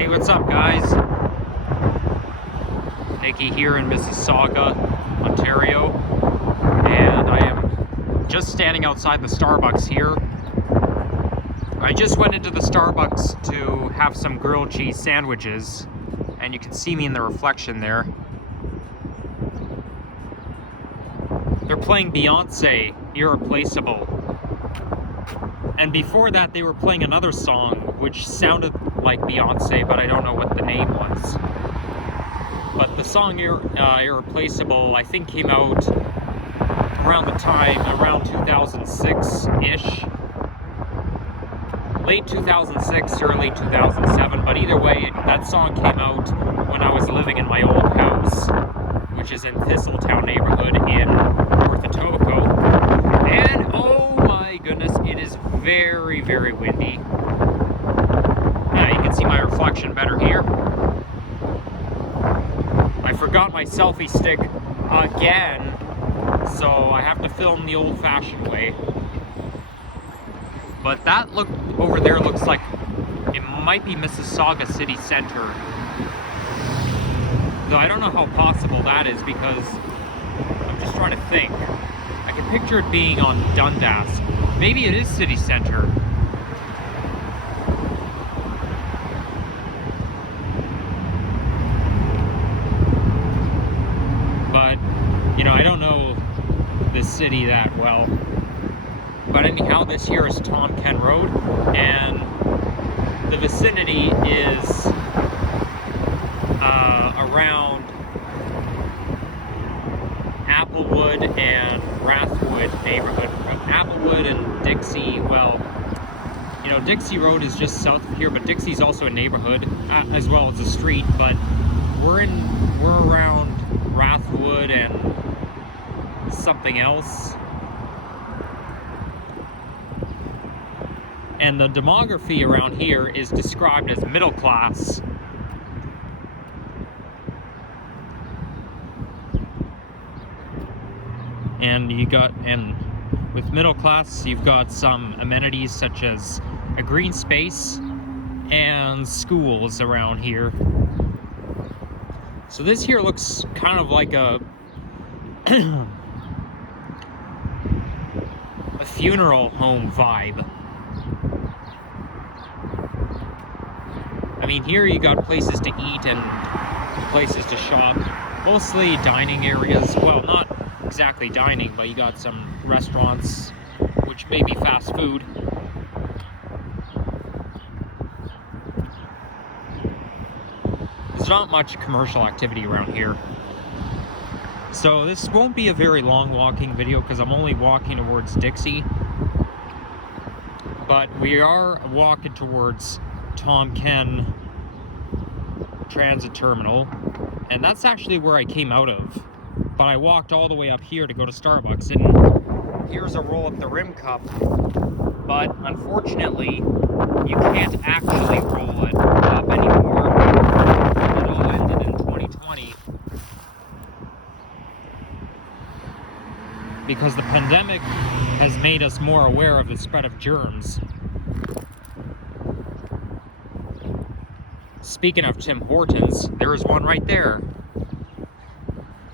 Hey, what's up, guys? Nikki here in Mississauga, Ontario, and I am just standing outside the Starbucks here. I just went into the Starbucks to have some grilled cheese sandwiches, and you can see me in the reflection there. They're playing Beyonce, Irreplaceable. And before that, they were playing another song, which sounded like Beyonce, but I don't know what the name was. But the song Irreplaceable, I think, came out around 2006-ish. Late 2006, early 2007, but either way, that song came out when I was living in my old house, which is in Thistletown neighborhood in North Etobicoke. And oh my goodness, it is very, very windy. You can see my reflection better here. I forgot my selfie stick again, so I have to film the old-fashioned way. But that look over there looks like it might be Mississauga city center. Though I don't know how possible that is, because I'm just trying to think. I can picture it being on Dundas. Maybe it is city center. But, you know, I don't know this city that well. But anyhow, this here is Tomken Road, and the vicinity is around Applewood and Rathwood neighborhood. Applewood and Dixie, well, you know, Dixie Road is just south of here, but Dixie's also a neighborhood as well as a street. But we're around Rathwood and something else. And the demography around here is described as middle class. And with middle class, you've got some amenities such as a green space and schools around here. So this here looks kind of like a a funeral home vibe. I mean, here you got places to eat and places to shop. Mostly dining areas. Well, not exactly dining, but you got some restaurants, which may be fast food. There's not much commercial activity around here. So this won't be a very long walking video because I'm only walking towards Dixie. But we are walking towards Tomken Transit Terminal, and that's actually where I came out of. But I walked all the way up here to go to Starbucks, and here's a roll up the rim cup. But unfortunately, you can't actually roll it up anymore. It all ended in 2020 because the pandemic has made us more aware of the spread of germs. Speaking of Tim Hortons, there is one right there.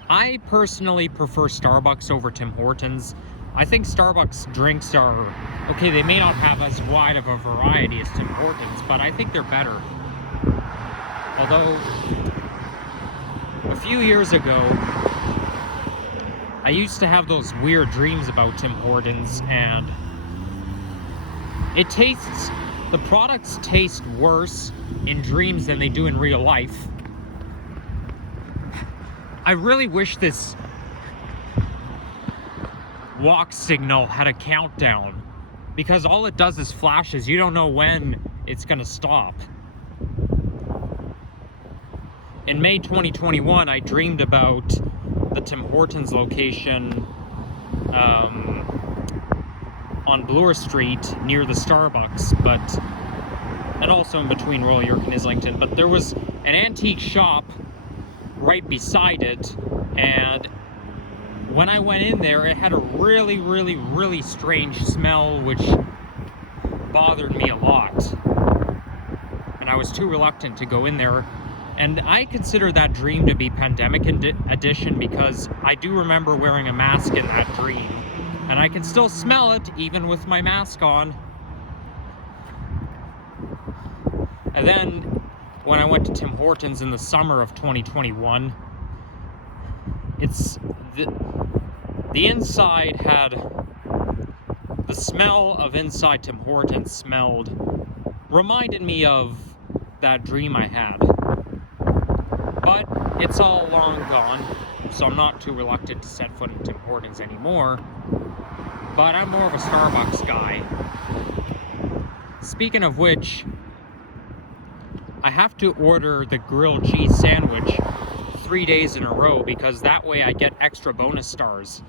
I personally prefer Starbucks over Tim Hortons. I think Starbucks drinks are, okay, they may not have as wide of a variety as Tim Hortons, but I think they're better. Although, a few years ago, I used to have those weird dreams about Tim Hortons, and the products taste worse in dreams than they do in real life. I really wish this walk signal had a countdown, because all it does is flashes. You don't know when it's gonna stop. In May 2021, I dreamed about the Tim Hortons location on Bloor Street near the Starbucks, and also in between Royal York and Islington. But there was an antique shop right beside it, and when I went in there, it had a really, really, really strange smell, which bothered me a lot. And I was was too reluctant to go in there. And I consider that dream to be pandemic edition because I do remember wearing a mask in that dream. And I can still smell it even with my mask on. And then when I went to Tim Hortons in the summer of 2021, it's the inside had the smell of inside Tim Hortons reminded me of that dream I had. But it's all long gone, so I'm not too reluctant to set foot in Tim Hortons anymore. But I'm more of a Starbucks guy. Speaking of which, I have to order the grilled cheese sandwich 3 days in a row because that way I get extra bonus stars.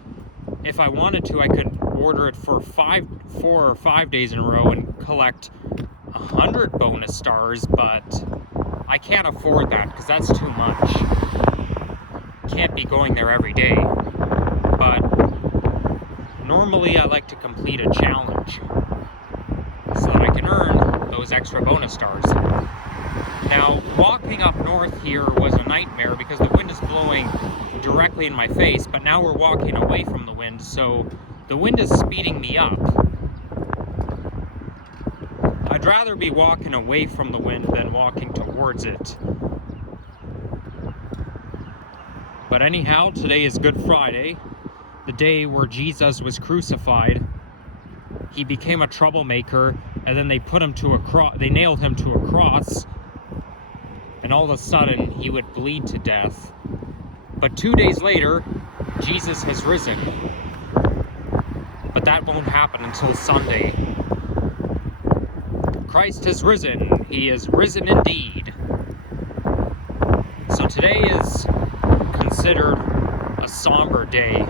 If I wanted to, I could order it for 4 or 5 days in a row and collect 100 bonus stars, but I can't afford that because that's too much. Can't be going there every day. But normally I like to complete a challenge so that I can earn those extra bonus stars. Now, walking up north here was a nightmare because the wind is blowing directly in my face, but now we're walking away from the wind, so the wind is speeding me up. I'd rather be walking away from the wind than walking towards it. But anyhow, today is Good Friday, the day where Jesus was crucified. He became a troublemaker, and then they put him to a cross. They nailed him to a cross, and all of a sudden he would bleed to death. But 2 days later, Jesus has risen. But that won't happen until Sunday. Christ has risen. He is risen indeed. So today is considered a somber day.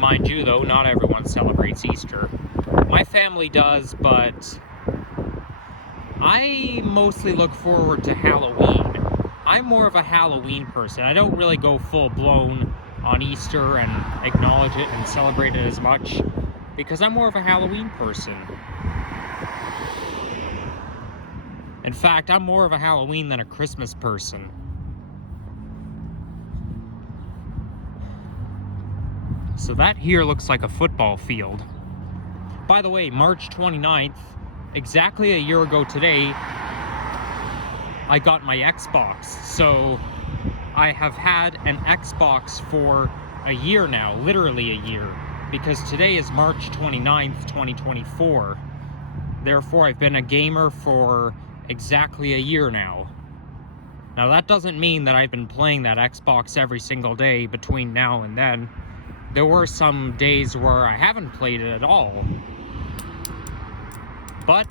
Mind you, though, not everyone celebrates Easter. My family does, but I mostly look forward to Halloween. I'm more of a Halloween person. I don't really go full-blown on Easter and acknowledge it and celebrate it as much because I'm more of a Halloween person. In fact, I'm more of a Halloween than a Christmas person. So that here looks like a football field. By the way, March 29th, exactly a year ago today, I got my Xbox. So I have had an Xbox for a year now, literally a year, because today is March 29th, 2024. Therefore, I've been a gamer for exactly a year now. Now, that doesn't mean that I've been playing that Xbox every single day between now and then. There were some days where I haven't played it at all. But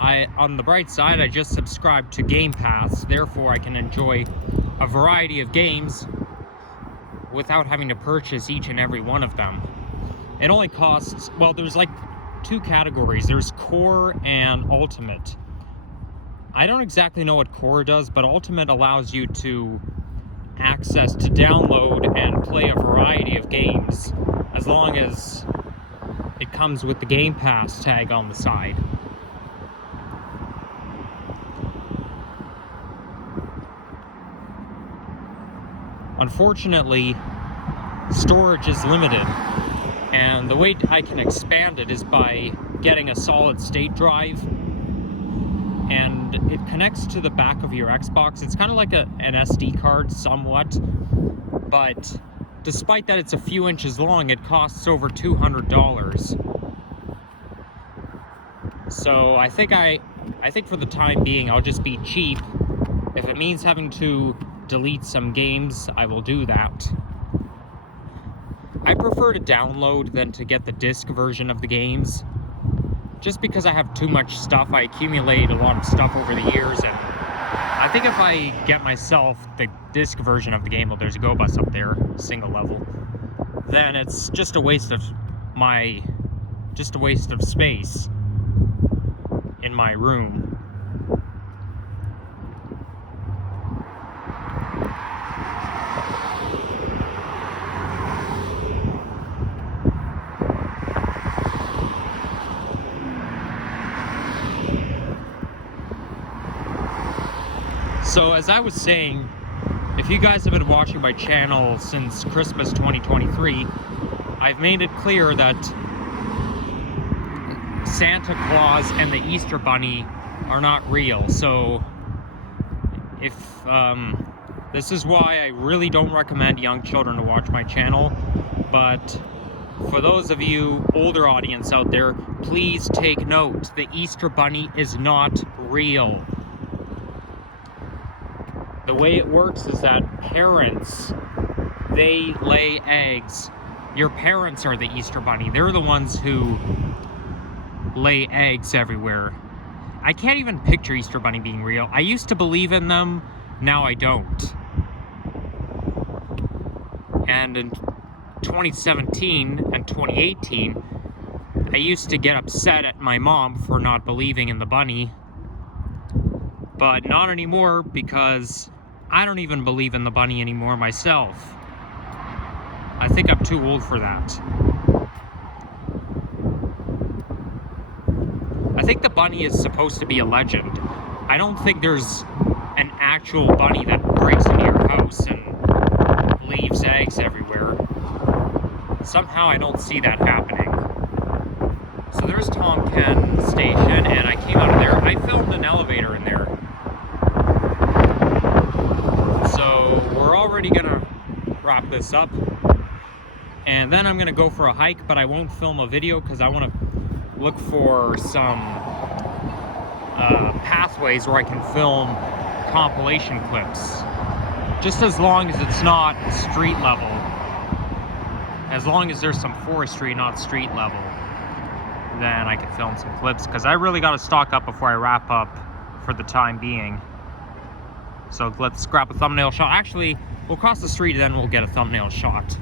on the bright side, I just subscribed to Game Pass, therefore I can enjoy a variety of games without having to purchase each and every one of them. It only costs, well, there's like 2 categories. There's Core and Ultimate. I don't exactly know what Core does, but Ultimate allows you to access to download and play a variety of games as long as it comes with the Game Pass tag on the side. Unfortunately, storage is limited, and the way I can expand it is by getting a solid state drive, and it connects to the back of your Xbox. It's kind of like an SD card somewhat, but despite that it's a few inches long, it costs over $200. So I think for the time being I'll just be cheap. If it means having to delete some games, I will do that. I prefer to download than to get the disc version of the games, just because I have too much stuff. I accumulate a lot of stuff over the years, and I think if I get myself the disc version of the game, well, there's a Go Bus up there, single level, then it's just a waste of space in my room. So as I was saying, if you guys have been watching my channel since Christmas 2023, I've made it clear that Santa Claus and the Easter Bunny are not real. So if this is why I really don't recommend young children to watch my channel, but for those of you older audience out there, please take note, the Easter Bunny is not real. The way it works is that parents, they lay eggs. Your parents are the Easter Bunny. They're the ones who lay eggs everywhere. I can't even picture Easter Bunny being real. I used to believe in them, now I don't. And in 2017 and 2018, I used to get upset at my mom for not believing in the bunny, but not anymore, because I don't even believe in the bunny anymore myself. I think I'm too old for that. I think the bunny is supposed to be a legend. I don't think there's an actual bunny that breaks into your house and leaves eggs everywhere. Somehow I don't see that happening. So there's Tomken station, and I came out of there. I filmed an elevator in there. So we're already gonna wrap this up. And then I'm gonna go for a hike, but I won't film a video because I wanna look for some pathways where I can film compilation clips. Just as long as it's not street level. As long as there's some forestry, not street level, then I can film some clips, because I really got to stock up before I wrap up for the time being. So let's grab a thumbnail shot. Actually, we'll cross the street, then we'll get a thumbnail shot.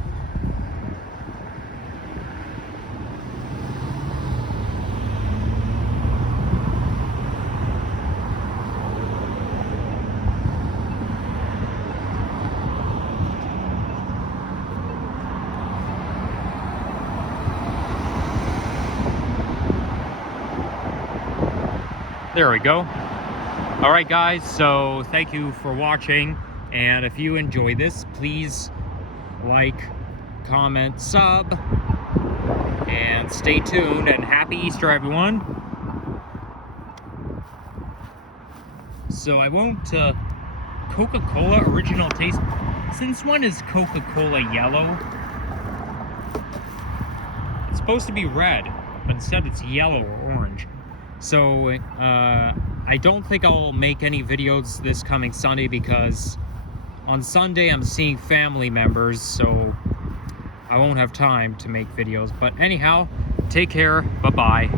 There we go. All right, guys, so thank you for watching, and if you enjoy this, please like, comment, sub, and stay tuned, and happy Easter, everyone. So I won't Coca-Cola original taste. Since when is Coca-Cola yellow? It's supposed to be red, but instead it's yellow or orange. So I don't think I'll make any videos this coming Sunday, because on Sunday I'm seeing family members, so I won't have time to make videos. But anyhow, take care, bye-bye.